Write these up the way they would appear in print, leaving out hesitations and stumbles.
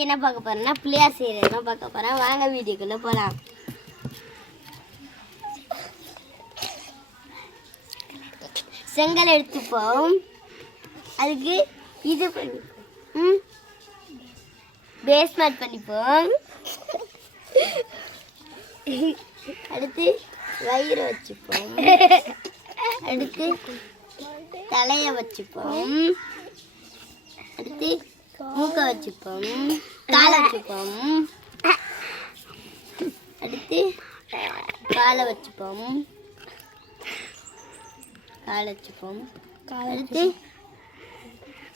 என்ன பார்க்க போறேன்னா பிள்ளையார் செய்யறது பார்க்க போறேன். வாங்க வீடியோக்குள்ள போலாம். செங்கல் எடுத்துப்போம். அதுக்கு இது பண்ணிப்போம், பேஸ்மெண்ட் பண்ணிப்போம். அடுத்து வயிறு வச்சுப்போம். அடுத்து தலைய வச்சுப்போம். அடுத்து மூக்க வச்சுப்போம், காலை வச்சுப்போம். அடுத்து காலை வச்சுப்போம், காலை வச்சுப்போம். அடுத்து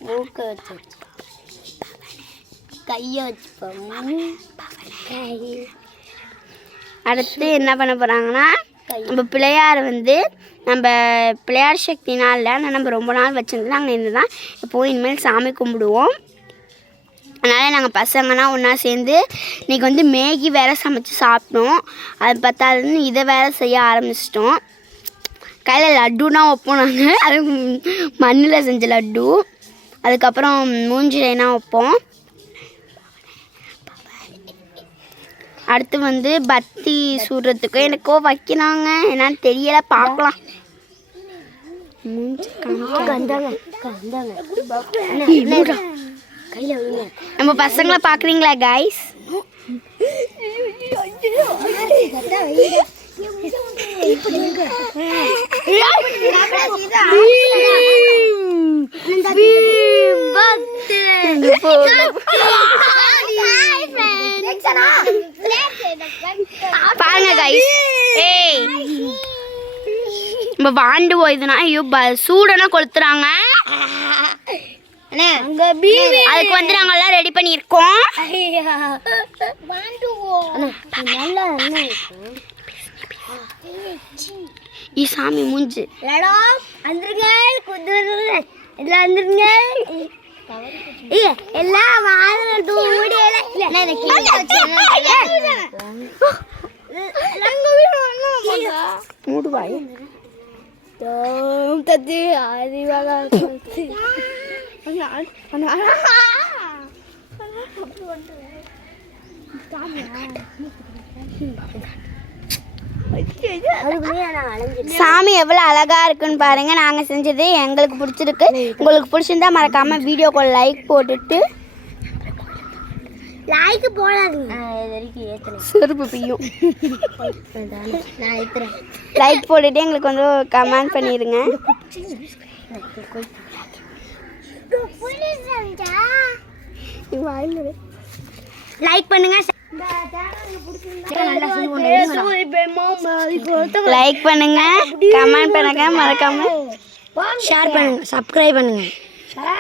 மூக்க வச்சு கையை வச்சுப்போம். அடுத்து என்ன பண்ண போகிறாங்கன்னா, நம்ம பிள்ளையார் நம்ம பிள்ளையார் சக்தி நாளில் நம்ம ரொம்ப நாள் வச்சுருந்து நாங்கள் இருந்து தான் இப்போது இனிமேல் சாமி கும்பிடுவோம். அதனால் நாங்கள் பசங்கள்லாம் ஒன்றா சேர்ந்து இன்றைக்கி மேகி வேறு சமைச்சு சாப்பிட்டோம். அது பத்தாதுன்னு இதை வேறு செய்ய ஆரம்பிச்சிட்டோம். கையில் லட்டுனா வைப்போம் நாங்கள், அது மண்ணில் செஞ்ச லட்டு. அதுக்கப்புறம் மூஞ்சிலைனா வைப்போம். அடுத்து பத்தி சுடுறதுக்கு எனக்கோ வைக்கிறாங்க, என்னன்னு தெரியல, பார்க்கலாம். நம்ம பசங்களை பார்க்குறீங்களா கைஸ்? பாருங்க கைஸ், ஏய் நம்ம வாண்டு போயிதுனா ஐயோ சூடனா கொளுத்துறாங்க. அதுக்கு நாங்கெல்லாம் ரெடி பண்ணியிருக்கோம். சாமி மூஞ்சு மூடுவாய் தத்து அறிவாக சாமி எவ்வளோ அழகா இருக்குன்னு பாருங்க. நாங்கள் செஞ்சது எங்களுக்கு பிடிச்சிருக்கு. உங்களுக்கு பிடிச்சிருந்தா மறக்காம வீடியோக்கு லைக் போட்டுட்டு லைக் போடாதீங்க, செருப்பு பியும் லைக் போட்டுட்டு எங்களுக்கு கமெண்ட் பண்ணிடுங்க. லைக் பண்ணுங்க, லைக் பண்ணுங்க, கமெண்ட் பண்ணுங்க, மறக்காம ஷேர் பண்ணுங்க, சப்ஸ்கிரைப் பண்ணுங்க.